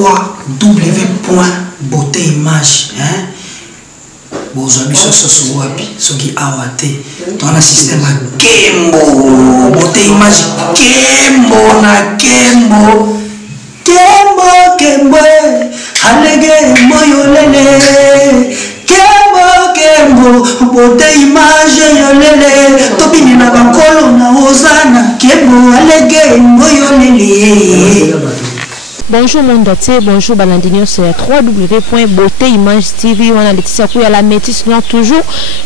www.beautéimage. Bozami soso wapi soki awate tona système Kembo beauté image Kembo na Kembo halege moyolele Kembo beauté image yolele tobini na bankolo na ozana Kembo halege moyolele. Bonjour monde entier, bonjour Balandinio, c'est www.beautéimage.tv. On a Laetitia Kouya la métisse noire toujours.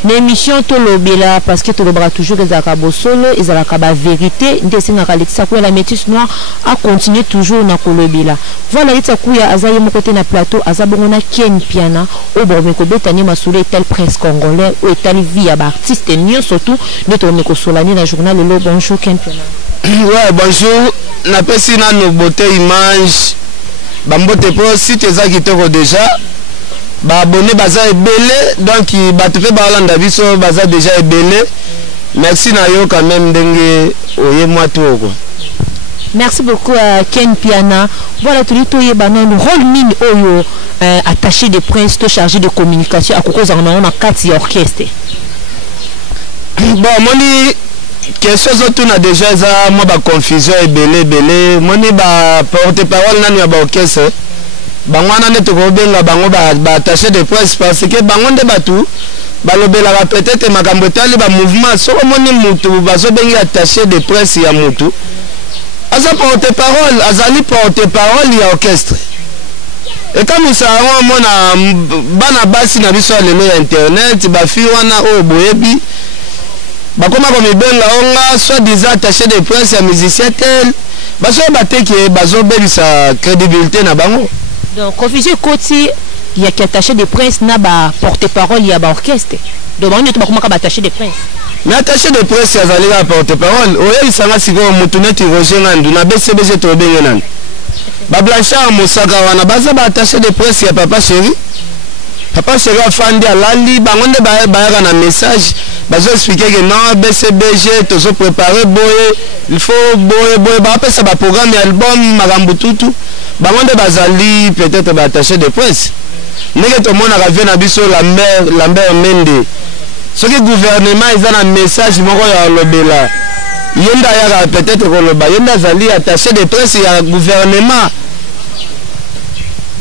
L'émission Tolobela parce que Tolobra toujours les Arabes solo, les Arabes vérité. Laetitia Kouya la métisse noire a continué toujours na Kolobela. Voilà Laetitia Kouya azaye mon côté na plateau, azabongona Ken Piana, au Bormeko Betani Masoule tel prince congolais, ou tel vie à artiste et surtout notre Meko Solani na journal le bonjour Ken Piana. Ouais, bonjour. Na pesi na no beauté image. Bambote po site za kitoko déjà. Ba abonné baza ebele donc ba te fait balanda biso baza déjà ebele. Merci na yo quand même ndenge oye moi tout quoi. Merci beaucoup à Ken Piana. Voilà tout le banan le rôle mine oyo attaché de prince to chargé de communication à cause on a 4 orchestre. Bon, moni question autres na déjà za moi ba confusion ebele moni ba porte-parole nani ya ba orchestre bangwana ne to ko benga bango ba attaché de presse parce que bango nde batu balobela ba peut-être makambo tali ba mouvement so moni mutu bazo bengi attaché de presse ya mutu aza porte-parole azali porte-parole ya orchestre et comme ça on mona bana basi na biso lelo ya internet ba fi wana o boyebi bakoma comme benga onga soit des attachés de presse ya musicien tel baso bateke bazo belisa crédibilité na bango. Donc confusion côté il y a qui attaché de presse na ba porte-parole il y a ba orchestre. Donc on est bakoma ka attaché de presse. Mais attaché de presse ya zali ka porte-parole oye isanga siko mutuneti Roger Ngandu na BCBG to benga nan. Ba Blanchard Mosaka wana baza ba attaché de presse ya papa chéri. Papa chéri afandi alali bangonde ba na message bazo expliquer que non BCBG to so préparer boye il faut boye ba apesa ba programme album makambo tutu bangonde bazali peut-être ba attaché de presse ndenge to mona ka vient na biso Lambert Mende ce que gouvernement ils ont un message moko ya lobela yenda ya peut-être ko loba yenda zali attaché de presse ya gouvernement.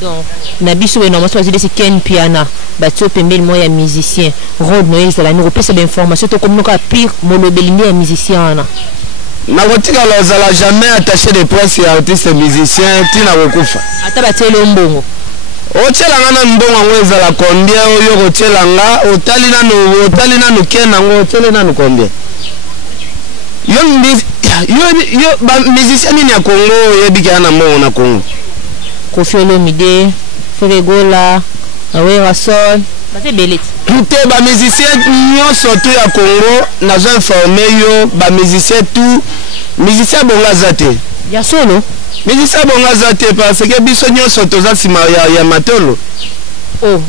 Donc nabiso we normalement choisir c'est Ken Piana batio pembeli moya musicien Rod Noël la nous repère cette information to comme nous ka pire molobelini ya musicien ana na kotika la jamais attaché de presse ya artiste musicien tina kokufa ata batelo mbongo otela ngana mbongo ngweza la combien oyo kotela nga otali nanu kena ngo otele nanu combien yo ba musicien ni ya Congo yebika na mbongo na Congo Koffi Olomide Fregola Awera Sol bate beleti te ba musicien nyonso to ya Congo nazo informer yo ba musicien tout musicien bonga zate ya solo musicien bonga zate parce que biso nyonso toza sima ya matolo oh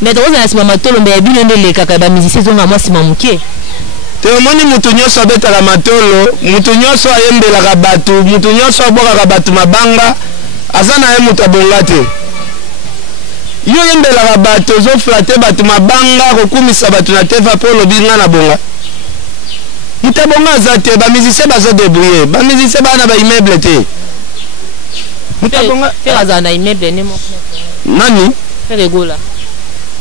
mais toza na sima matolo mais bino ndele kaka ba musicien zonga moi sima muke te omoni mutu nyonso abetaka matolo mutu nyonso ayembelaka bato mutu nyonso abokaka bato mabanga azana ye mutu abonga te yo yembelaka bato ozoflate bato mabanga kokumisa bato na teva mpo olobi nga na bonga mutu abonga aza te bamusicien bazodébrouiller bamusicien bana baimmeuble te mutu abonga aza na immeuble ne moko nani Fregola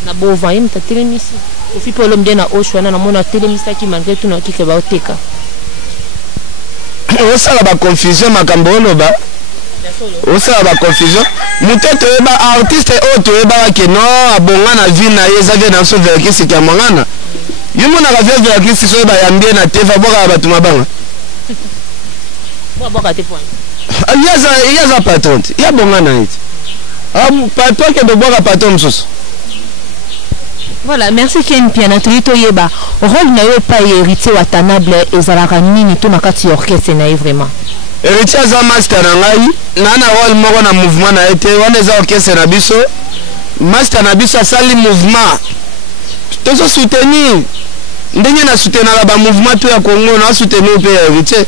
na bova ye mutu atelemisi Koffi mpe Olomide na oshwana na mona atelemisaki malgré tout na okike baoteka osala baconfusion makambo oloba osala ba confusion muteto eba artiste oto eba ke no abonga na vie na yeza vie na so verkisi kya mangana yumo na ka vie verkisi so eba yambie na teva boka batu mabanga boka te point yaza patron ya bonga na it patron ke do boka patron sos. Voilà, merci Ken Piana Trito Yeba. Rôle na yo pas héritier watanable ezalaka nini to na kati orchestre na vraiment. Héritier za master na ngai na rôle moko na mouvement na été wana za orchestre na biso master na biso asali mouvement tozo soutenir ndenge na soutenir ba mouvement to ya Congo na soutenir pe héritier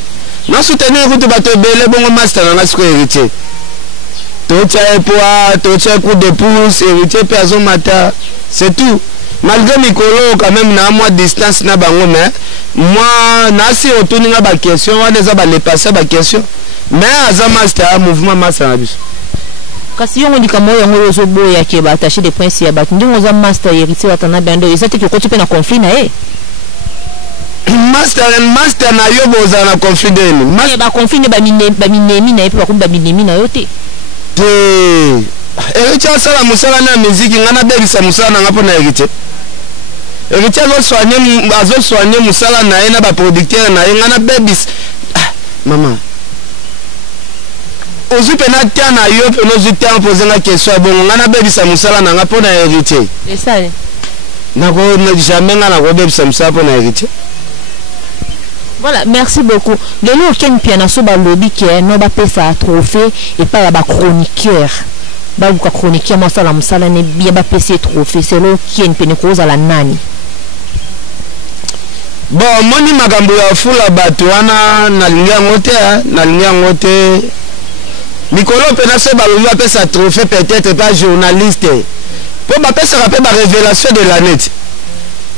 na soutenir kutu bato bele bongo master na ngai siko héritier totia poids, totia coup de pouce, héritier personne mata, c'est tout. Malgré Mikolo quand même na moi distance na bango mais moi na si retourner na ba question on les a ba dépasser ba question mais aza master mouvement master na biso kasi yongo likamo yango yozo boya ke ba attacher des points ya ba ndingo za master héritier watana bando ezate ke kotu pe na conflit na master na yo boza na conflit deni master ba conflit ne ba minemi na epe ba ko ba minemi na yo te héritier sala musala na musique ngana bebisa musala na ngapo na héritier héritier azo soigner musala na ye na ba producteur na ye ngana bebis maman ozu pena tia na yo pena ozu tia poser na question bon ngana bebisa musala na ngapo na héritier c'est ça na ko jamais ngana ko bebisa musala po na héritier. Voilà, merci beaucoup. Le lot ken piana so ba lobby ke no ba pesa trophée et pas ba chroniqueur. Ba ku chroniqueur mo sala musala ne bien ba pesa trophée, c'est lo ken pene ko za la nani. Bon, moni makambo ya fula batu wana na linga ngote. Mikolo pena so ba lobby pesa trophée peut-être pas journaliste. Pour ba pesa rappel ba révélation de l'année.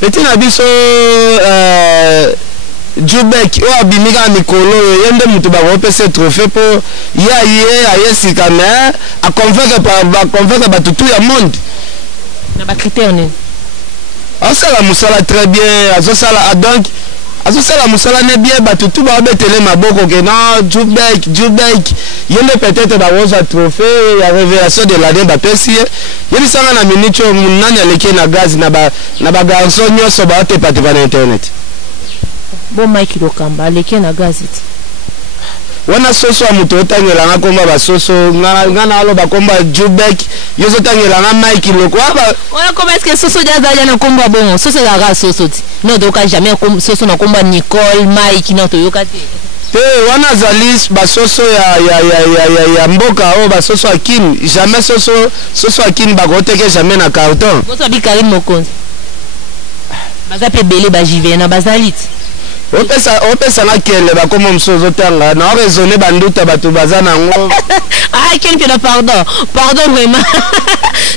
Petit na biso Jubek o abimika mikolo yende mutu ba kopesa trophée po ya sika mais a convaincre ba tout ya monde na ba critère ne asala musala très bien donc azosala musala ne bien ba tout ba betele maboko ke non Jubek yende peut-être ba woza trophée ya révélation de l'année ba pesi yeli sanga na minute nani aleke na gaz na ba garçon nyoso ba te pati na internet. Bon Mike Lokamba leke na gazeti wana soso amuto tangela nga komba ba soso ngana alo ba komba Jubek yoso tangela nga Mike Lokamba wana comment est-ce que soso jaza na komba bon soso la ga soso ti non donc jamais soso na komba Nicole Mike na to yokati wana zalis ba soso ya mboka o ba soso akin jamais soso akin ba koteke jamais na carton soso bi Karim Mokonzi baza pe belé ba jivena bazalit opesa na kele ba komo msozo tanga na raisonner banduta batu bazana ngo quel que pardon vraiment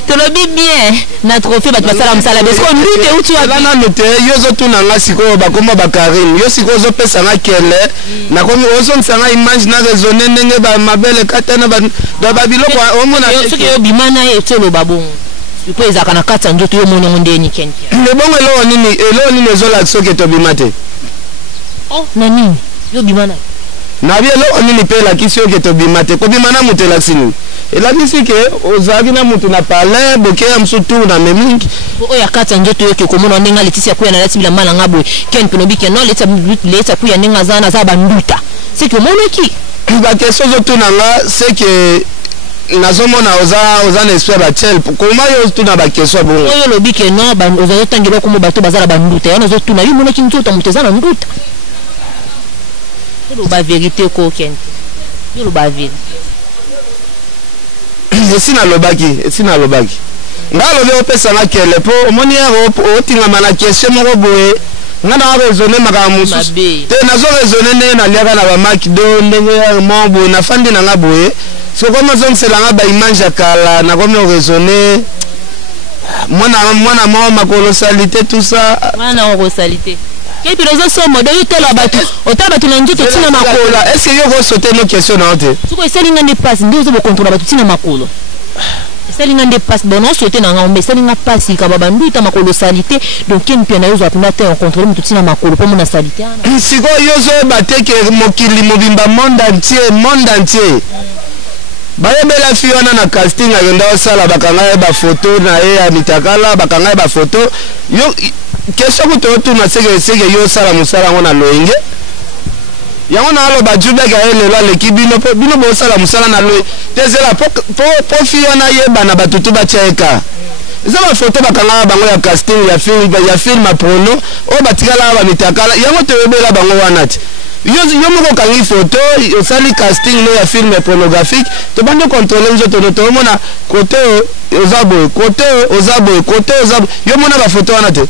te le bien na trophée batu basala msala parce qu'on lutte où tu as na lutte yozo tuna nga siko ba komo ba Karim yo siko zo pesa na kele na komo ozo msanga image na raisonner ndenge ba mabele katana ba biloko o mona ce que yo bimana e tolo babon ipo ezaka na kata ndoto yo mono ndeni ken le bongo elo nini zo la soke to bimate. Oh, nani yo bimana na bien lo nini pe la kisio ke to bimate ko bimana mutela sini ela bisike ozaki na mutu na palais boke ya msutu na memingi o ya kata njoto yoke ko mona ndenga letisia ku ya na lati bila mala ngabo ken penobi ken no leta ku ya ndenga zana za banduta c'est que mono ki ba question zo tunanga c'est que nazomona oza na esprit ba chel comment yo tuna ba question bon yo lobi ke no ba oza tangelo ko mo bato bazala banduta yana zo tuna yo mono ki nzoto mutezana nduta le ba vérité ko ken le ba vérité esina lobaki ngalo be opesa na kele po omoni o tinga mana question moko boye ngana raisonner makamusu te nazo raisonner ne na liaka na ba makido ndenge mombo na fandi na ngaboye so comme zone c'est la ba image kala na comme raisonner mwana mama kolosalité tout ça mwana kolosalité et puis les autres modes yo tela batu otaba tuna njoto tina makolo est-ce que yo go sauter nos questions na hote suko eselinga ne passe ndio zo contrôler batu tina makolo eselinga ne passe bon on sauter na ngombe eselinga passe ka baba nduita makolo salité donc ken pia na yo zo apina te on contrôler mutu tina makolo po mona salité ana siko yo zo bateke mokili mobimba monde entier bayebela fi wana na casting agenda osala bakanga ba photo na ye ya mitakala bakanga ba photo yo question kutotu na sege yo sala musala ngona loenge yango na alo ba Jubek ga lelo leki bino bo sala musala na lo tezela po fi wana yeba na batutu ba cheka zama photo bakanga bango ya casting ya film prono o batikala ba mitakala yango tebela bango wana ti yo moko kangi photo osali casting no ya film pornographique to bande contrôler nzoto to mona côté ozabo yo mona ba photo wana te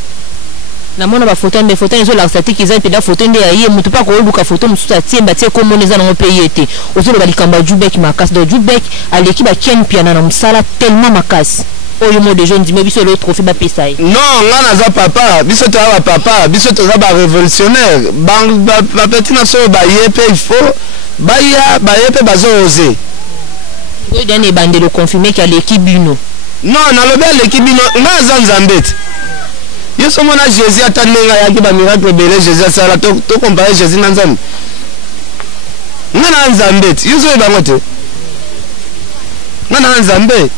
na mona ba photo mais photo ezo la statique ils ont peda photo nde ya ye mutu pa ko luka photo mutu atiemba tie ko moneza na payé te ozo ba likamba Jubek makasi do Jubek aleki ba Ken Piana na musala tellement makasi oyo mo de jeunes mais biso le trophée ba pesa ye non ngana za papa biso to ba papa biso to ba révolutionnaire ba petit na so ba yepe il faut ba yepe bazo oser oyo dane bande le confirmer qu'il l'équipe bino non na lobe l'équipe bino nga za nzambet yo so mona Jésus atanenga yaki ba miracle belé Jésus sala to comparer Jésus na nzambe ngana nzambet yo so ba ngote ngana nzambe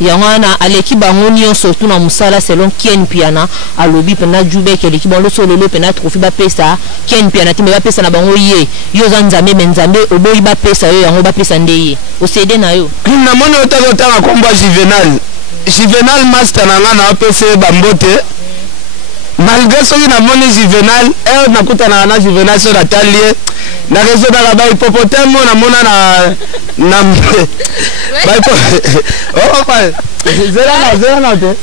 yangana aleki bango nyonso surtout na musala selon Ken Piana alobi pena Jubek aleki bango solo le pena trophée ba pesa Ken Piana timba ba pesa na bango ye yo za nzambe menzambe oboyi ba pesa yo yango ba pesa ndeye o cede na yo na moni otaka komba Juvenal master na ngana apese bambote malgré soki na moni Juvenal nakutana na Juvenal so natalie na réseau na ba hippopotame na mona na ba zela na te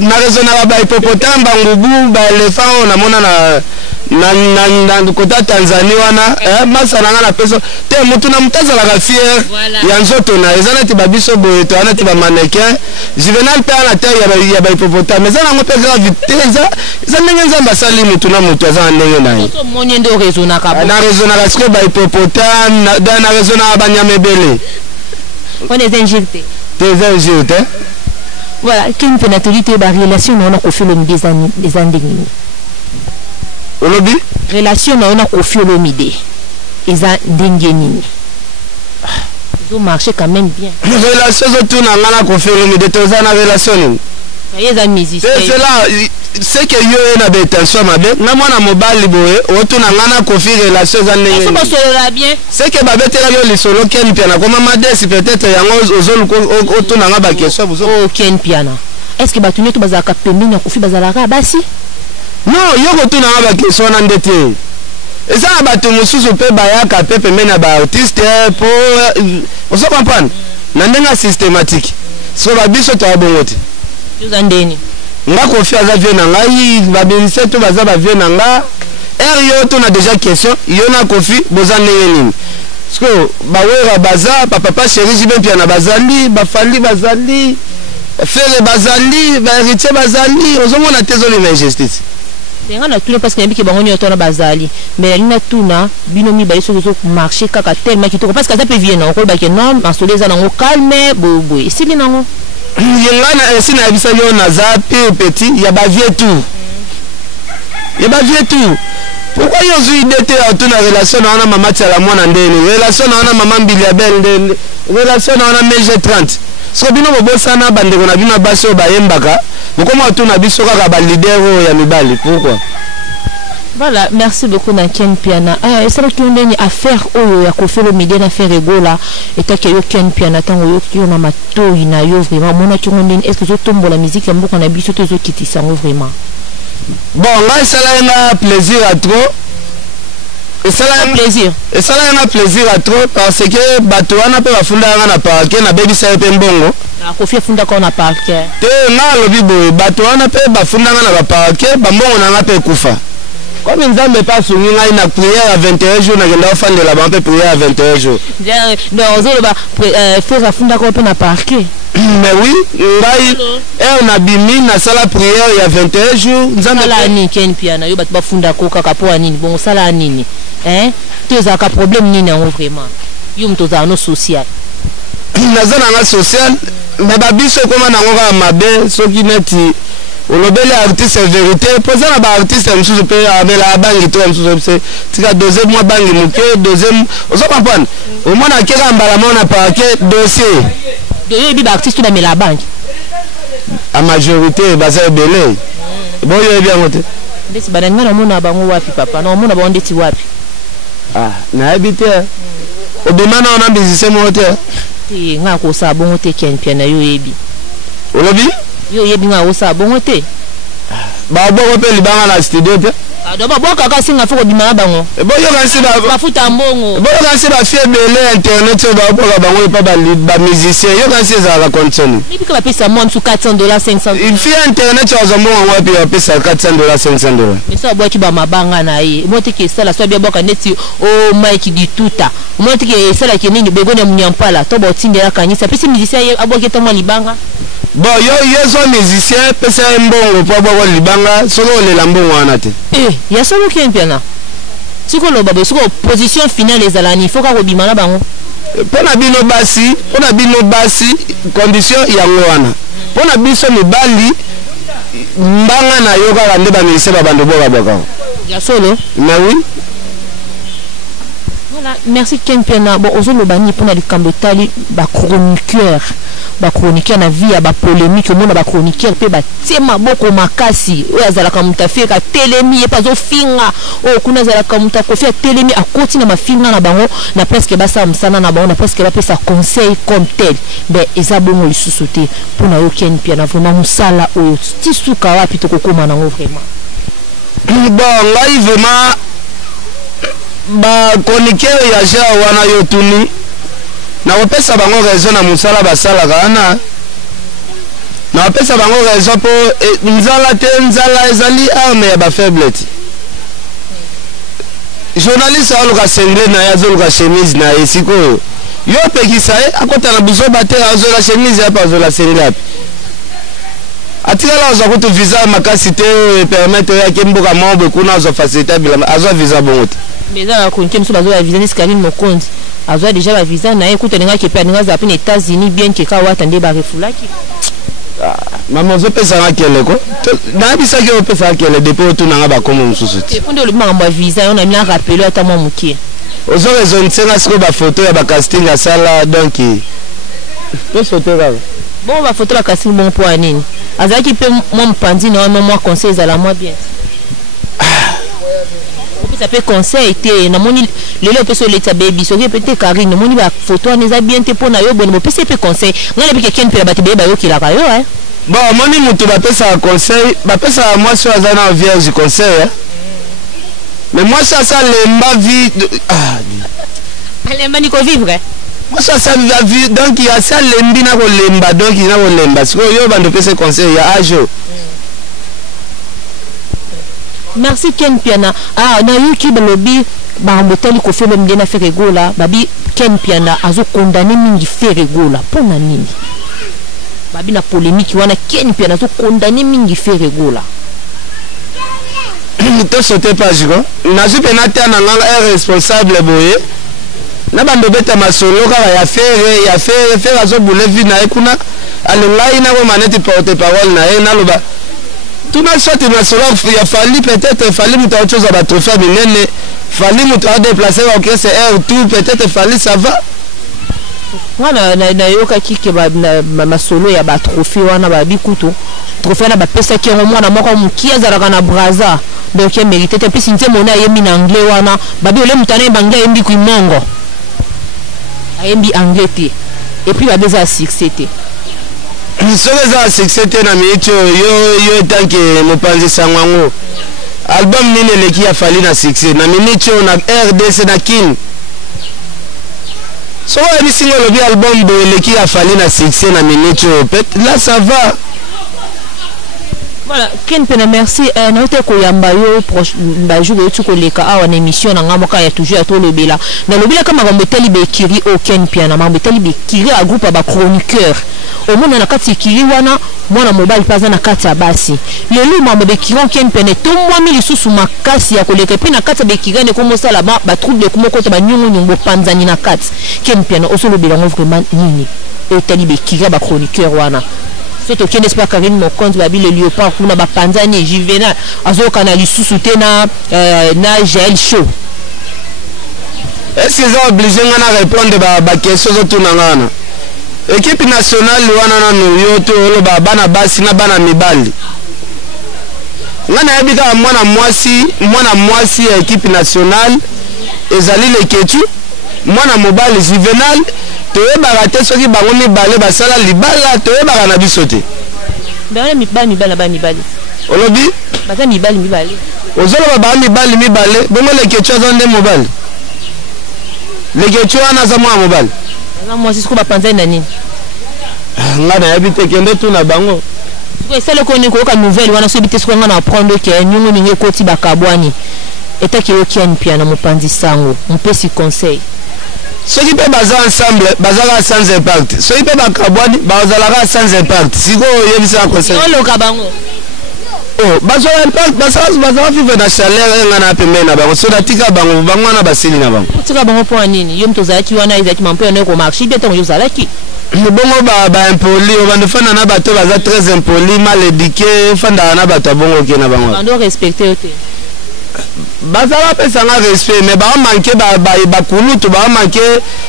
na réseau na ba hippopotame ba ngubu ba elephant na mona na kota Tanzania wana masa na ngana peso te mutu na mutazala ka fier ya nzoto na ezana ti babiso boye to ana ti ba mannequin Juvenal pe na terre ya ba hippopotame ezana ngo pe gravité eza ndenge nzamba sali mutu na mutu ezana ndenge na ye to monye ndo réseau na ka na réseau na ka ba hippopotame na réseau na ba nyamebele on est injecté des injectés voilà Ken Piana te ba relation na ko filo des années Olobi relation na ona Koffi Olomide eza ndenge nini zo marché quand même bien relation zo tuna ngana Koffi Olomide to za na relation nini eza musicien c'est là c'est que yo na betension mabe na mwana mobali boye otuna ngana Koffi relation za ndenge ça solo la bien c'est que babetela yo lisolo Ken Piana comme madesi peut-être yango ozoluko otuna nga ba question buzo Ken Piana est-ce que batunyo to bazaka pembeni ya Koffi bazalaka basi non yoko tuna nga ba question na ndete eza na bato mosusu pe bayaka pe pembeni ya ba artiste po oso comprendre na ndenga systématique so babiso to abongote yuza ndeni nga Koffi aza vie na ngai babinise to baza ba vie na nga yo to na déjà question yo na Koffi boza ndenge nini parce que bawera baza papa chéri Jubek Piana bazali bafali bazali fere bazali ba héritier bazali ozomona tezoli na injustice nga na tuna parce que yebiki bango ni otona bazali mais na tuna bino mi bayiso zo marché kaka tellement kitoko parce que ça peut venir ko ba ke non en soleza nango calme bobo isili nango yenga na esina yabisa yo na za petit ya ba vieux tout ya ba vieux tout pourquoi yo zu idete atuna relation na mama tsala mwana ndeni relation na mama mbilia bel ndeni relation na mege 30 so bino bobosana bandeko na bino baso bayembaka Pourquoi tu n'as pas de leader ya mibali? Pourquoi? Voilà, merci beaucoup na Ken Piana. C'est vrai qu'il y a une affaire où il y a Koffi Olomide na affaire égola et tant qu'il y a Ken Piana tant qu'il y a na mato ina yo vraiment mon qui on est-ce que je tombe la musique comme on a vu surtout ceux qui sont vraiment. Bon, là ça a un plaisir à trop. Et ça a un plaisir. Et ça a un plaisir à trop parce que bato wana pe bafunda na parquet na baby sa pe mbongo. Na Koffi funda ko na parquet. Te na lobi boy bato wana pe bafunda na ba parquet ba mbongo na pe kufa. Comme ils n'ont pas soumis une prière à 21 jours, ils n'ont pas de la banque prière à 21 jours. Non, ils faire la funda qu'on peut na parquet. Mais oui, on a bimi na sala prière il y a 21 jours. Sala ni Ken Piana, yo bat ba funda ko kaka po anini. Bon sala nini. Hein? Tu as un problème nini en vraiment. Yo mtoza no social. Nazana na social, mais ba biso koma na ngoka mabe soki neti olobele artiste vérité posana ba artiste msusu pe amela bangi to msusu se tika deuxième mois bangi muke deuxième ozo comprendre au moins na kera mbala mona paquet dossier de yebi ba artiste na mela bangi a majorité baza belé bon yo bien ngote ndesi bananga na mona bango wapi papa na mona ba ndeti wapi ah na habité obima na ona musicien mote nga ko sa bongo te Ken Piana yo yebi olobi yo yebi nga osa bongo te ba bongo pe libanga na studio te donc baboka ka singa foko bimana bango boyo kansi bafuta mbongo boyo kansi ba fie belé internet ba boka bango pas ba musicien yo kansi za la condition ni bika ba pesa moins sous $400 $500 il fait internet za mbongo wapi ba pesa $400 $500 mais ça boki ba mabanga na ye moti ke sala so bia boka neti o Mike Gituta moti ke sala ke nini begone munyampala to botindela kanisa pesi musicien ye aboki tango libanga bon yo zo musicien pesa mbongo po boko libanga solo le lambongo wana te ya solo kempiana siko lo babo siko position finale ezalani faut ka kobimana bango pona bino basi condition yango wana pona biso mibali mbanga na yo kaka nde bamise babando boka ya solo mais oui voilà merci Kempiana bon ozolo bani pona likambo tali ba chroniqueur na vie ya ba polémique mona ba chroniqueur pe ba tema boko makasi oyo azalaka mutafeka telemi epa zo finga o kuna azalaka mutakofia telemi akoti na mafinga na bango na presque basa msana na bango na presque ba pesa conseil comme tel ben eza bongo lisusu te pona yo Kempiana vraiment musala oyo tisuka wapi to kokoma nango vraiment bon ngai vraiment ba chroniqueur ya ja wana yo tuni na opesa bango raison na musala basala kana na opesa bango raison po nzala ezali arme ya ba faiblesse journaliste aluka sengle na ya zoluka chemise na esiko yo pekisa akota na biso batera azola chemise ya pa azola sengle api atikala azo kutu visa makasi te permettre ya kemboka mambo kuna azo faciliter bila azo visa bongote mais ça ko nkemso bazo la visa ni scaline mokonzi azo déjà la visa na écoute ninga ke pe ninga za pine États-Unis bien ke ka wata nde ba refulaki maman zo pesa ngakele ko na bisa ke o pesa ngakele depuis tu nanga ba komo mususu te ponde le mamba visa on a mis un rappel ata mo mukie ozo raison tsenga siko ba photo ya ba casting ya sala donc to photo ba bon ba photo la casting bon pour nini azaki pe mo mpandi na mo conseil za la moi bien ça peut conseil te na moni lelo peso leta baby so peut-être Karine moni ba photo neza bien te pona yo bon mo pese pe conseil ngana bi ke ken pe ba te ba yo kila ka yo bon moni mutu ba pesa conseil ba pesa moi so azana vierge conseil mais moi ça lemba vie lemba ni ko vivre moi ça vie donc il y a ça lembi na ko lemba donc il na ko lemba so yo ba ndo pese conseil ya ajo. Merci Kempiana. Na yuki balobi ba mboteli ko fele mdena fere gola babi Kempiana azo condamner mingi fere gola pona nini babi na polémique wana Kempiana azo condamner mingi fere gola to sauter page ko na jupe na tana ngala responsable boye na bando beta masolo kala ya fere azo boulevi na ekuna alongai na ko maneti porte parole na loba tout na sorte na solo ya fali peut-être fali muta autre chose ba trophée binene fali muta déplacer au que c'est tout peut-être fali ça va na yoka kike ba masolo ya ba trophée wana ba bikuto trophée na ba pesa ki ngo mwana moko mukia zalaka na braza donc ya mérité te pisi nte mona yemi na anglais wana babi ole mutane banga yembi ku mongo ayembi anglais te et puis ba beza succès te soki eza succès te na miniti yo tanke mopanzi sangwango album nini eleki ya fali na succès na miniti oyo na RDC na kin soki oyebisinga olobi album boye eleki ya fali na succès na miniti oyo là ça va. Voilà, Ken Pena merci. Na ote ko yamba yo proche ba jour yo tuko leka awa na émission na ngamoka ya toujours to lobela. Na lobela kama ngambeteli be kiri o Ken Pena na ngambeteli be kiri a groupe ba chroniqueur. O mona na kati kiri wana mwana mobile paza na kati ya basi. Lelo mama be kiri Ken Pena to mwa mili susu makasi ya koleka pe na kati be kiri ne komo sala ba trouble ko moko to ba nyungu panzani na kati. Ken Pena o so lobela ngo vraiment nini. O tali be kiri ba chroniqueur wana. Surtout qu'il n'est pas Karine mon compte babi le léopard kuna ba panzani Juvenal azo kanali sous-souté na gel chaud. Est-ce qu'ils ont obligé à répondre ba question zo tunangana équipe nationale wana na yo to lo bana basi na bana mibali ngana yebika mwana mwasi ya équipe nationale ezali le ketu mwana mobali Juvenal toyebaka te soki bango mibale basala libala toyebaka na biso te bana mibali olobi baza mibali ozoloba ba mibali mibale bongo Leketcho aza nde mobali Leketcho wana aza mwa mobali aza mwasi siko bapanzani na nini nga nayebi te kende tuna bango esale koni koyoka nouvelle wana soyebi te siko nga na apprendre ke nyongo ningi ekoti bakabwani etaki yokiani pia na mopanzi sango mpesi conseil soki mpe baza ensemble bazalaka sans impact soki mpe bakabwani bazalaka sans impact sikoyo oyebisa conseil oloka bango bazwa impact bazala vivre na chaleur nga na pembeni na bango so natika bango bango wana basili na bango otika bango mpo ya nini yo moto ozalaki wana ezalaki mampo yana ekomarche bie ntango yo ozalaki bongo baimpoli obanda ofanda na bato baza très impoli mal éduqué ofandaka na bato abongo oke na bango bando respecte yo te bazala bapesanga respect mais baomanke bakulutu baomanke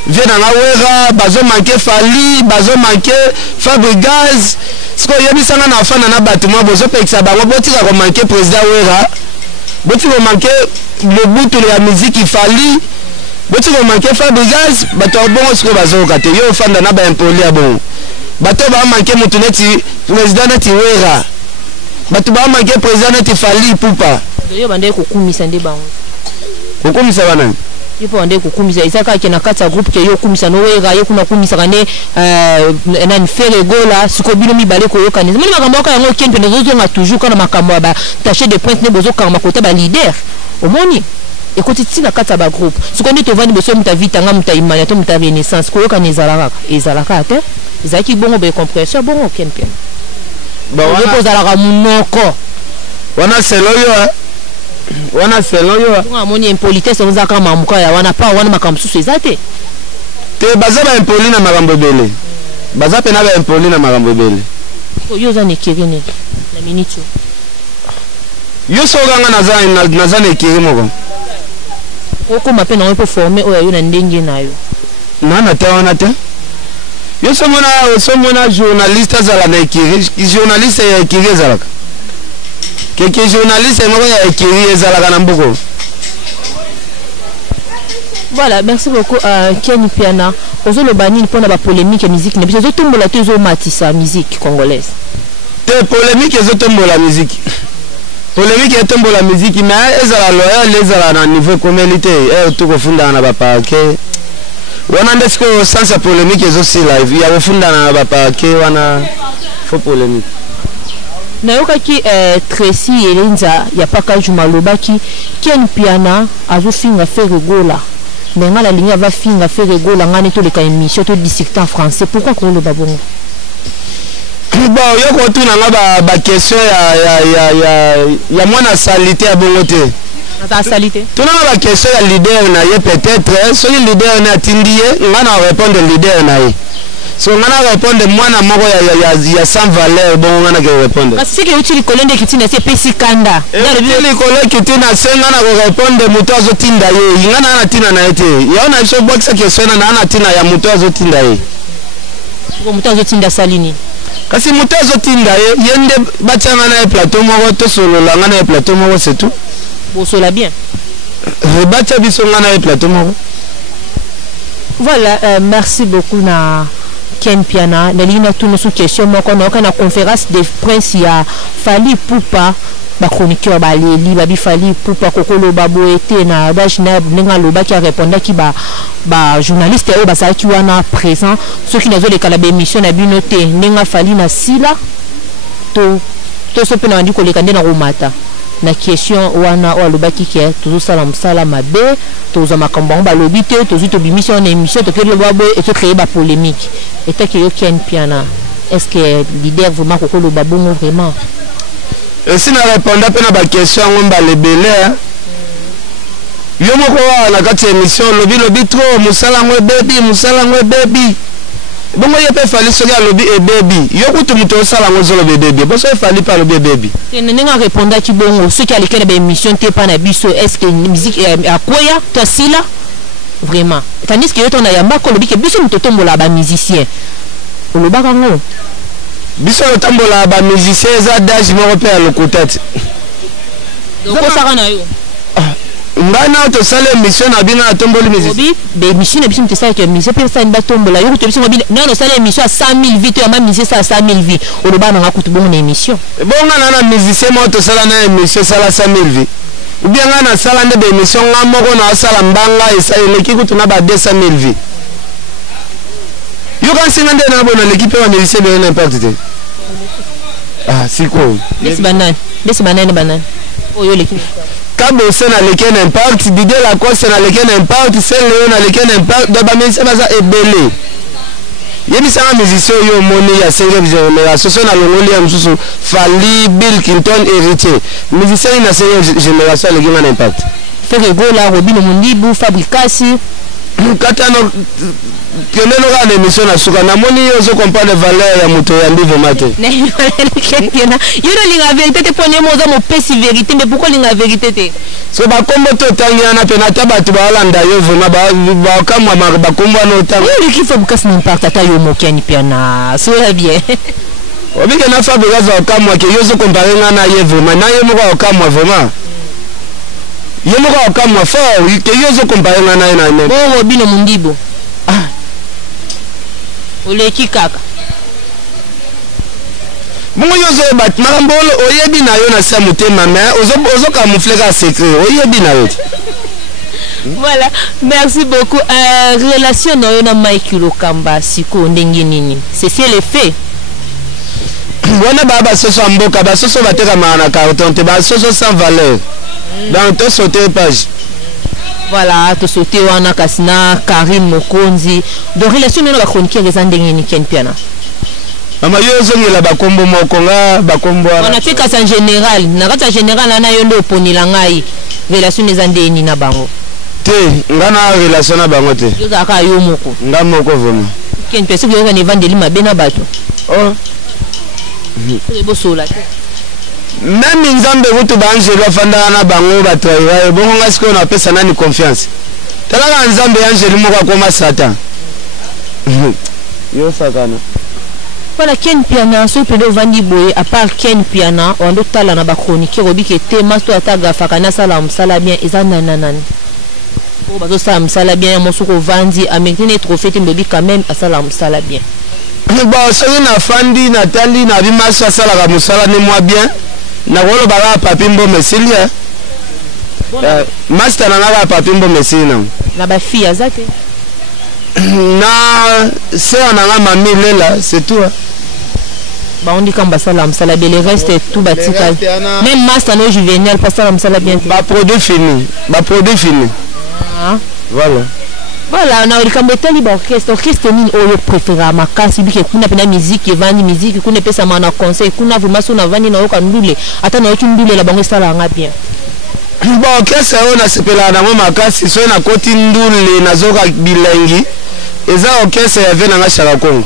vie nanga wera bazomanke fali bazomanke fabrigaz siko oyebisanga na ofanda na bato mwa bozopekisa bango botika komanke président wera botika komanke mobutu ya miziki fali botika komanke fabrigaz bato abongo siko bazoyoka te yo ofanda na baimpoli ya bongo bato baomanke motu neti président neti wera bato baomanke président neti fali pupa yo bande kokumisa nde bango kokumisa banani yo mpo bande kokumisa ezaka ke na kati ya groupe ke yo okumisa nowera yo kuna okumisaka nde nani fere gola siko bino mibale koyokaniza moni makambo yoka yango okeni pene ozozonga toujours kana makambo ya batache de pointe nde bozokanga makota balider omoni ekoti tika kati ya bagroupe siko nde tovandi boso muta vitanga muta imania to muta renaissance koyokana ezalaka te ezalaki bongo becompression bongo okeni pene oyopo ozalaka munoko wana selo yo wana selo yo amoni impolitesse ozaka mamuka ya wana pa wana makambo susu eza te baza baimpoli na makambo ebele baza mpe na baimpoli na makambo ebele yo oza na ekiri nini na minute yo sokanga naza na ekiri moko okoma mpe nango mpo forme oyo yo na ndenge na yo nana te wana te yo somona journaliste azala na ekiri journaliste ya ekiri ezalaka keke journaliste moko ya ekiri ezalaka na mbuko. Voilà, merci beaucoup Ken Piana. Ozoloba nini mpona ba polémique musique na biso ezotombola te ezomatisa musique congolaise. Te polémique ezotombola musique. Polémique etombola musique mais ezala loyal ezala na niveau communauté tout kofunda na ba parquet. Wana ndesko sans polémique ezosila ya kofunda na ba parquet wana faux polémique. Nayokaki Tracy Elenza ya paka jumalobaki Ken Piana azofinga faire gola. Nenga la ligne va finga faire gola ngane to le ka émission to dissecter en français. Pourquoi ko le babongo? Bon, yoko tuna nga ba question ya mwana salité ya bongo te. Ta salité. Tuna nga ba question ya leader na ye peut-être so leader na tindiye ngana répondre leader na ye. So ngana répondre mwana moko ya sans valeur bon ngana ke répondre. Parce que utili kolende kitina c'est pesi kanda. Utili kolende kitina c'est ngana ko répondre muto azotinda ye. Ngana na tina na ete. Yaona so box question na tina ya muto azotinda ye. Ko muto azotinda salini. Kasi muto azotinda ye yende bachanga na plateau moko to solo la ngana plateau moko c'est tout. Bon cela bien. Bacha biso ngana plateau moko. Voilà, merci beaucoup na Ken Piana. Nalina tout nos questions moko na conférence de presse ya Fali Poupa ba chroniqueur ba leli ba bi Fali Poupa kokolo babo ete na dajina ninga loba ki répondre ki ba journaliste o ba sa ki wana présent ceux qui nazo le kala ba émission na bino te ninga Fali na sila to so pe na ndi ko le kande na romata na question wana o alobaki ke tozo sala msala mabe tozo makambo ba lobi te tozo to bimission na émission to kele babo et to créer ba polémique et ta ke Ken Piana est-ce que leader vraiment kokolo babongo vraiment et si na répondre pe na ba question ngomba lebele yo moko na kati émission lobi trop musala ngwe baby bongo yepe Fali soki alobi baby yo kutu muto osala ngozolo baby boso Fali pa lobi baby nenga répondre ki bongo soki alikene ba émission te pa na biso est-ce que musique akoya to sila vraiment tandis que yo tona yamba ko lobi ke biso muto tombola ba musicien olobaka ngo biso tombola ba musicien za daji moko pe alokotati donc osaka na yo ngana to sale émission na bina na tomboli musicien be émission na biso mtesa ke musicien pe sa nda tombola yo to biso mobile non sale émission à 100 000 vies to ya ma musicien ça 100 000 vies oloba na kutu bongo na émission bonga na musicien mo to sala na émission sala 100 000 vies ou bien na sala nde émission nga moko na sala mbanga esa eleki kutuna ba 200,000 vies yo kan singa nde na bona l'équipe wa musicien de n'importe te ah siko desi banane oyo l'équipe Kabo sena leke n'importe Didier Lacoste na leke n'importe c'est Léon na leke n'importe de ba musicien baza ebele yebisanga musicien oyo moni ya 5e génération so na longoli ya mususu Fally Bill Clinton héritier musicien na 5e génération aleki nga n'importe Fere Gola Robino Mundibu Fabricasi katano keneno ka émission na suka na moni yo zo comprendre valeur ya moto ya ndivo mate yo no linga vérité te pone moza mo pesi vérité mais pourquoi linga vérité te so ba kombo to tangiana pe na tabatu ba landa yo vraiment ba kamwa ba kombo no tango yo ki Fabricasi n'impact ata yo mokiani piana so la bien obike na Fabricasi ba kamwa ke yo zo comparer nga na ye vraiment na ye moko kamwa vraiment ye moko kamwa fort ke yo zo comparer nga na ye bon Robino Mundibu oleki kaka mungu yozo bat marambolo oyebi na yo na sa mutema mais ozo camoufler ka secret oyebi na yo. Voilà, merci beaucoup. Relation na yo na Mike Lokamba siko ndenge nini c'est le fait wana baba soso mboka ba soso bateka mana carton te ba soso sans valeur dans to sauter page. Voilà, to sauter wana kasina Karim Mokonzi de relation na ba chroniqueur les ndenge ni ken piana mama yo zongela ba kombo mokonga ba kombo on a fait cas en général na kata général na yo ndo ponila ngai relation les ndenge ni na bango te ngana relation na bango te yo za ka yo moko ngamoko vraiment ken pesi ko yo ne vandeli mabe na bato oh c'est beau sola même nzambe kutu banjelo afanda na bango ba travailler bongo ngasiko na pesa nani confiance tala nzambe angeli moko akoma satan yo sakana voilà ken piana so pele vandi boye à part ken piana on do tala na ba chroniqueur obiki te masto ataga fakana sala msala bien ezana nanani o bazo sala msala bien mosuko vandi amekine trophée mbebi quand même asala msala bien bon so na fandi na tali na bimaso asala ka musala ne moi bien na wolo bala papi mbo mesilia master na ngala papi mbo mesina na ba fille azate na sœur na ngama milela c'est tout bah on dit quand basala msala bien le reste tout batika même master no juvénile pas ça msala bien ba produit fini voilà voilà na ulikambo tali ba orchestre nini oyo préféré makasi bike kuna pena musique evandi musique kuna pesa mana conseil kuna vraiment so na vandi na yoka ndule ata na yoki ndule la bango sala nga bien bon orchestre on a sepela na makasi so na koti ndule na zoka bilengi eza orchestre ya vena nga Chaka Congo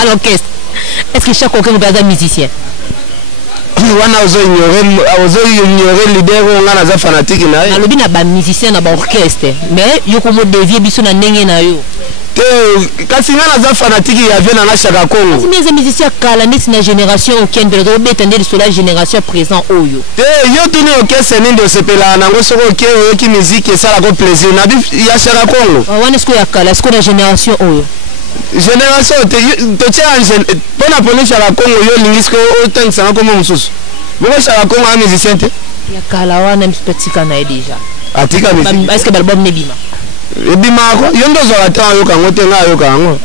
à l'orchestre est-ce que chaque orchestre est un musicien wana ozo ignorer leader nga na za fanatique na na lobi na ba musicien na ba orchestre mais yoko mo dévier biso na ndenge na yo te kasi nga na za fanatique ya vena nga Chaka Congo mais les musiciens kala ndesi na génération aucun de l'autre betende de la génération présent oyo te yo tuni orchestre ninde sepela na ngo soko ke ki musique ça la ko plaisir na ya Chaka Congo wana sko ya kala sko na génération oyo génération to change pona pona Chaka Congo yo lingisco autant ça comme mususu boko Chaka Congo a musicien te ya kala wana mpetika na déjà atika est-ce que l'album ne bima ebima ko yo ndo zo ata yo kango te nga yo kango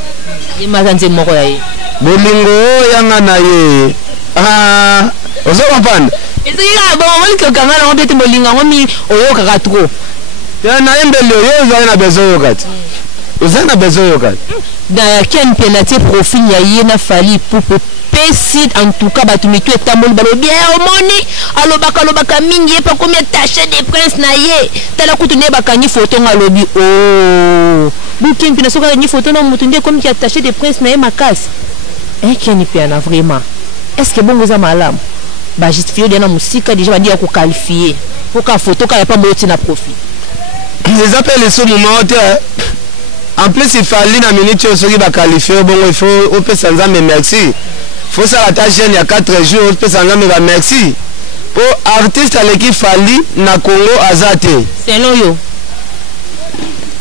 yema zanze moko ya ye bolingo yanga na ye ozo comprendre ezika bon on que kanga na obete bolinga ngomi oyo kaka trop ya na embele yo zo na bezo yo kati uzana bezo yo kati da ken penalty profil ya ye na Fally pour pesi en tout cas batumitu etamboli balobi omoni alobaka mingi pa combien taché des princes na ye tala kutu ne bakangi photo ngalobi oh bukin pina soka ni photo na mutu ndie comme qui attaché des princes na ye makasi ken piana vraiment est-ce que bongo za malamu ba justifier de na musika déjà ba dia ko qualifier pour ka photo ka ya pa moti na profil les appels ce moment en plus il fallait na minute osoki ba qualifier bon il faut au pesa nzambe merci faut ça la tâche il y a 4 jours au pesa nzambe ba merci pour artiste à l'équipe Fally na Congo azate c'est long yo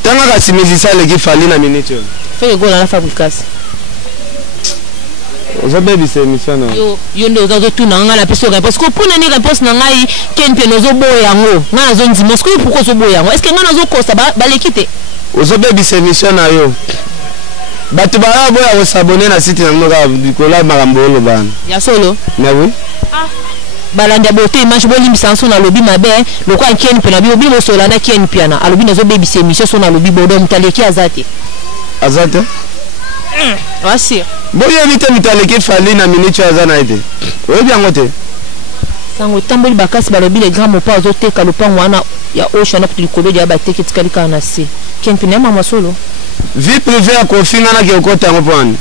tanga ka simizisa l'équipe Fally na minute fait go na Fabricasi Ozo baby c'est émission na. Yo ndo ozo tuna nga la peso réponse ko pona ni réponse na ngai ken pe nozo boya ngo. Nga nazo ndimo est-ce que pourquoi zo boya ngo? Est-ce que nga nazo kosa ba lekite? Ozo baby c'est émission na yo. Batu ba boya s'abonner na site na ngoka bikola makambo lo bana. Ya solo. Na oui. Ah. Balanda bote image bolimbi sanso na lobi mabe lokwa ken pe na bi obi mo sola na ken piana. Alobi nazo baby c'est émission so na lobi bodom taleki azate. Azate? Wasi. Boye vite mitaleki fali na minute azana ite. Oye bien ngote. Sango tamboli bakasi balobi les grands mopa azoteka lopango wana ya oshana kuti likolo ya bateke tikalika na se. Ken pe na mama solo. Vie privée à confinement na ke okota ngopani.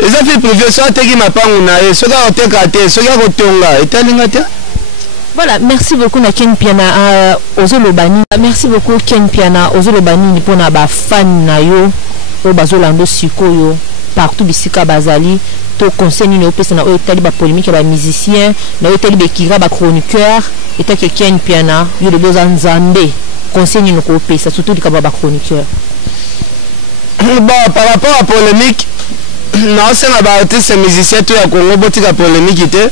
Eza vie privée so ateki mapangu na ye soka oteka te soka kotonga etalinga te. Voilà, merci beaucoup na Ken Piana Ozolobani. Merci beaucoup Ken Piana Ozolobani pona ba fan na yo o bazolando sikoyo partout bisika bazali to conseil ni opesa na o etali ba polémique ba musicien na o etali be kira ba chroniqueur eta ke Ken Piana yo de boza nzambe conseil ni ko opesa surtout ka ba chroniqueur. Bon, par rapport à polémique na senga ba artiste musicien to ya Congo botika polémique te.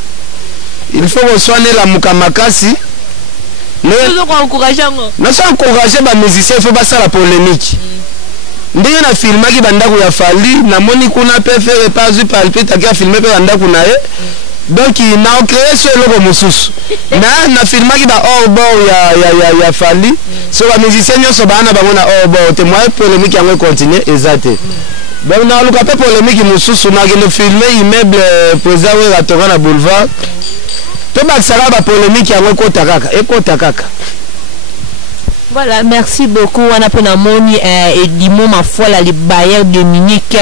Il faut soigner la mukamakasi. Mais non sans encourager les musiciens, il faut pas ça la polémique. Ndenge na filma ki bandako ya Fali na moni kuna pe faire pas du palpite ki a filmer pe bandako na ye. Donc il n'a créé ce logo mususu. Na filma ki ba hors bord ya Fali. So ba musiciens nyoso bana bango na hors bord te moi polémique yango continuer exact. Donc na luka pe polémique mususu na ke filmer immeuble président wa restaurant na boulevard. Polémique voilà, merci beaucoup. On a pris la moni et Dimo ma foi la les Bayern Dominique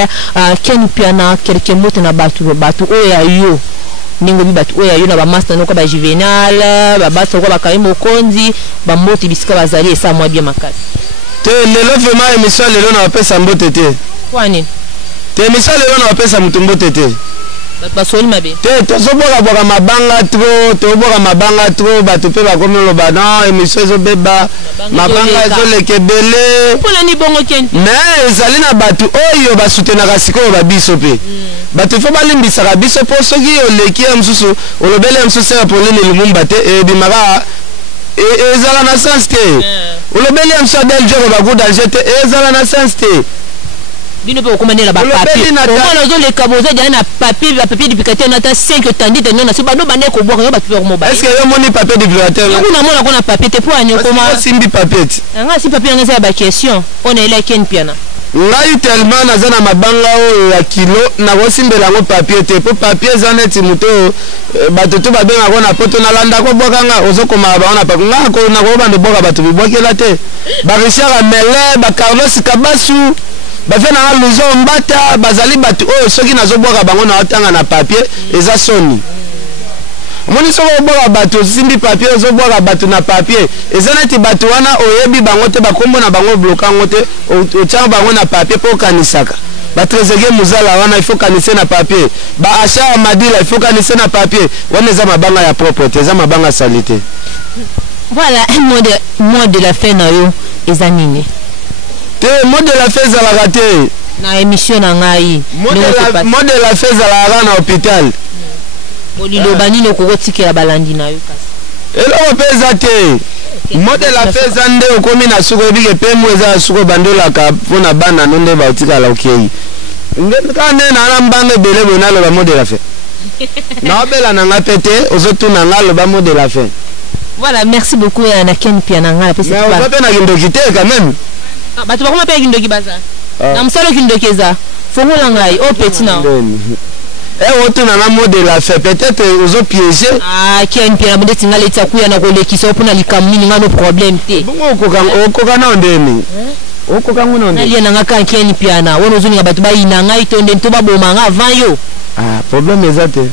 Ken Piana quelques mots na batu oya yo ningo bi batu oya yo na ba master no ko ba juvenal ba batu ko ba kaimo konzi ba moti bisika bazali esa mwa bien makasi te lelo vraiment émission lelo na pesa mbote te kwani te émission lelo na pesa mutumbo tete basoli mabe te tozoboka mabanga trop bato pe bakomi loba non émission ezobeba mabanga ezoleka ebele mpona ni bongo Ken mais ezali na bato oyo basutenaka sikoyo babiso pe bato fo balimbisaka biso mpo soki oleki ya mosusu olobeli ya mosusu ya Pauline Lumumba te ebimaka ezala na sens te olobeli ya mosusu Adel Diop baku danger te ezala na sens te bino pe okomanela ba papier omona ozole kaboza jana na papier duplicateur na ta 5 tandite non na se bano bane ko boka ba papier mobile est-ce que yo moni papier duplicateur yo kuna mona kona papier te po ani okoma simbi papier nga si papier nga ba question on est là Ken Piana ngai tellement naza na mabanga oyo ya kilo na kosimbela ngo papier te po papier za neti muto bato to babenga ko na poto na landa ko boka nga ozokoma ba ona pa nga ko na ko bande boka bato bibokela te ba Richard Mele ba Carlos Kabasu bafena na luzo mbata bazali batu oyo soki nazoboka bango na otanga na papier eza soni moni soko boka batu simbi papier ozoboka batu na papier eza neti batu wana oyebi bango te bakombo na bango blokango te otanga bango na papier po kanisaka ba trezege muzala wana il faut kanise na papier ba Asha Madila il faut kanise na papier wana eza mabanga ya propreté eza mabanga salité. Voilà mot de la fin na yo eza nini te mot de la fête à la raté na émission na ngai mot de la fête à la na hôpital molilo bani no kokotikela balandi na yo kasi elo pesa te mot de la fête ande okomi na suko bige pe mweza suko bandola ka pona bana nonde ba utikala okay ngeka nena na mbange bele bona lo ba mot de la fête na bela na ngapete ozotuna ngalo ba mot de la fête. Voilà, merci beaucoup na Ken Piana ngala pesa mais on va pas na kindokite quand même bato bakoma pe kindoki baza na msalo kindoki eza fongola ngai o petit na otuna na mot de la fête peut-être ozo piéger Ken Piana bonde tingala itakuya na kolekisa opona likamuni ngano problème te bongo okoka na ndeni okoka ngona ndeni nalia nanga ka Ken Piana wono ozuninga bato bayina ngai tonde nto baboma nga avant yo problème ezate.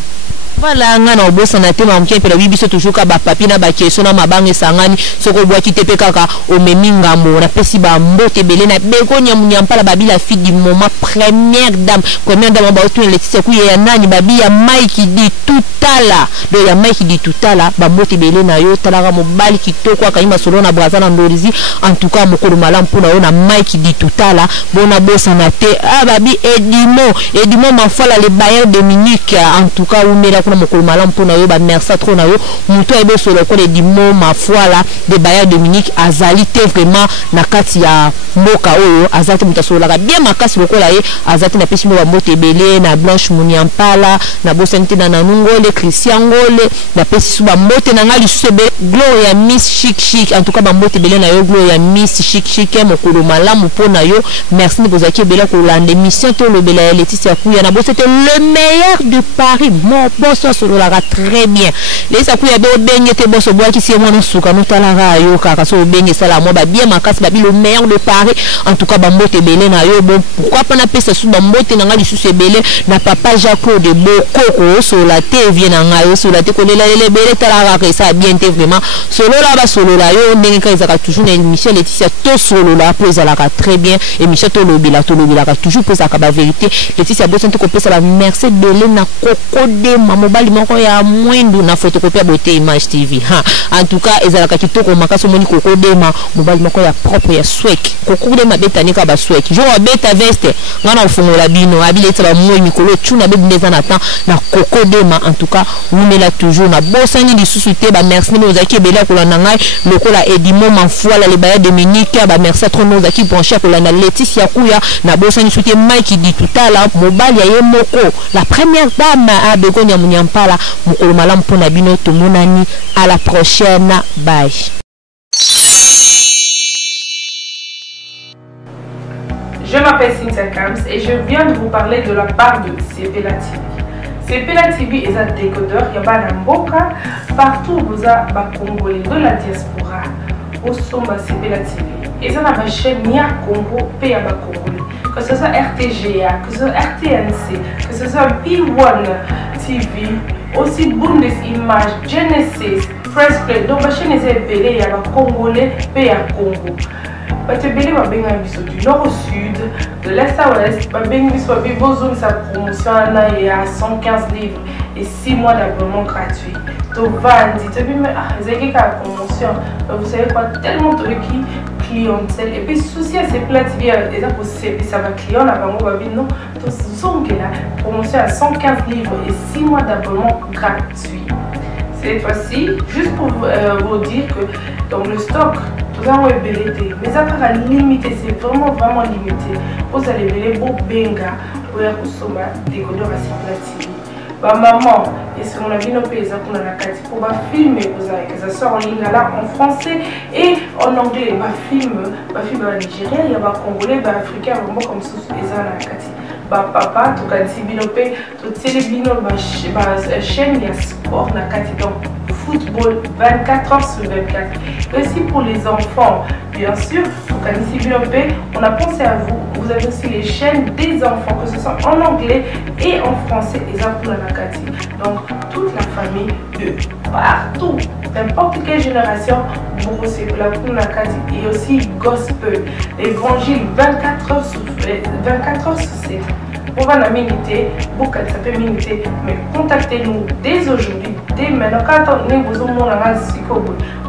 Voilà, ngana obosa na tema mke pela bibiso toujours ka ba papier na ba question na mabange sangani soko bwa kitepe kaka o meminga mo na pesi ba mbote belé na beko nyamunyampa la babila fille du moment première dame ba otune Laetitia kuye ya nani babi ya Mike di tout Tutala do ya Mike di Tutala ba mbote belé na yo talaka mobali kitoko akayima solo na brazana ndorizi en tout cas mokolo malamu pona yo na Mike di Tutala bona bossa na te babi Edimo mafala le Bayern de Munich en tout cas umela kuna mokolo malamu pona yo ba merci trop na yo muto ebe solo ko Edimo mafala de Bayern de Munich azali te vraiment na kati ya mboka oyo azati mutasola ka bien makasi lokola ye azati na pesi mbo mbote belé na Blanche Muniampala na bosente na Nanungole Christian Ngole na pesi suba mbote na ngali susebe Gloria Miss Chic en tout cas ba mbote belé na yo Gloria Miss Chic mokolo malamu pona yo merci de bozaki belé ko lande émission to le belé Laetitia Kuya na bosete le meilleur de Paris mon boss solo la très bien les akuya be bengete boss bois qui c'est moi no suka no talaka yo kaka so benge sala mo ba bien makasi ba le meilleur de Paris en tout cas ba mbote belé na yo bon pourquoi pas na pesa suba mbote na ngali susebe belé na papa Jaco de Bokoko so la te vient na ngayo so la te ko le belé talaka que ça bien te vraiment solo la ba solo la yo ndenge ka izaka toujours na émission Laetitia to solo la pose la très bien émission to lobila toujours pose la ba vérité Laetitia bosse to ko pesa la merci belé na kokode mamobali moko ya mwendu na photocopie beauté image TV en tout cas ezalaka kitoko makaso moni kokode ma mobali moko ya propre ya swek kokode ma betani ka ba swek jo wa beta veste ngana ufungola bino abileta ba moyi mikolo tuna be ndeza na temps na kokode ma en tout cas umela toujours na bosani lisusu te ba merci ni ozaki belé ko landa ngai lokola Edimo mafwala le Bayern de Munich ba merci trop nos aki branché ko landa Laetitia Kuya na bosani soutien Mike di Tutala mobali ya yemoko la première dame a Begonia Muniampala mokolo malamu pona bino tomonani à la prochaine bye. Je m'appelle Cynthia Kams et je viens de vous parler de la part de Sepela TV. Sepela TV est un décodeur qui a Mboka partout vous a Congolais de la diaspora au Somba Sepela TV. Et ça n'a chaîne Nia Congo P à Congolais. Que ce soit RTGA, que ce soit RTNC, que ce soit B1 TV, aussi Bundesimage, Genesis, Press Play. Donc ma chaîne est appelée à Congolais P à Congo. Batebele va bien du nord au sud, de l'est à l'ouest, va bien besoin sa promotion est à 115 livres et 6 mois d'abonnement gratuit. Donc Vandi, tu bien mais la promotion, vous savez quoi tellement de clientèle et puis souci à ces plats TV déjà pour ça va client là va bien non donc zong la promotion à 115 livres et 6 mois d'abonnement gratuit. Cette fois-ci, juste pour vous dire que dans le stock, nous avons ébélité, mais ça sera limité, c'est vraiment limité. Vous allez ébéler beau benga pour consommer des décodeurs à Sepela TV. Ma maman, et si on a vu nos pays, pour filmer, que ça sort en ligne là en français et en anglais. Ma film en Nigeria, il y a des Congolais, des Africains, comme ça, papa, tout cas, si binopé, tout télébino, chaîne, il y a sport, donc football 24 heures sur 24. Aussi pour les enfants, bien sûr, tout cas, si binopé, on a pensé à vous. Vous avez aussi les chaînes des enfants, que ce soit en anglais et en français, et ça pour la Nakati. Donc, toute la famille de partout, n'importe quelle génération, vous c'est pour la Nakati et aussi gospel, l'évangile 24 heures sur 7. Pour la minute, beaucoup ça peut minute, mais contactez-nous dès aujourd'hui, dès maintenant. Quand on est besoin de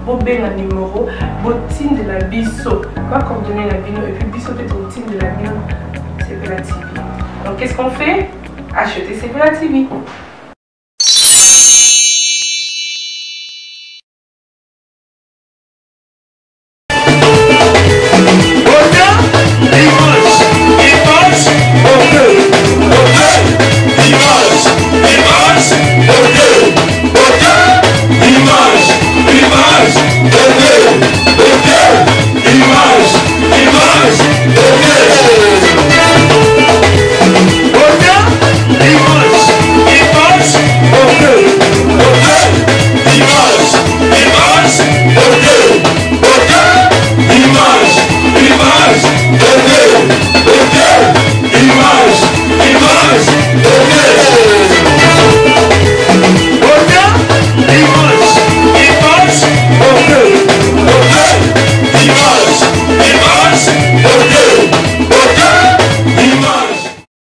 vous avez un numéro, votre team de la biso, va coordonner la bino et puis biso peut être team de la bino, Sepela TV. Donc qu'est-ce qu'on fait? Achetez Sepela TV.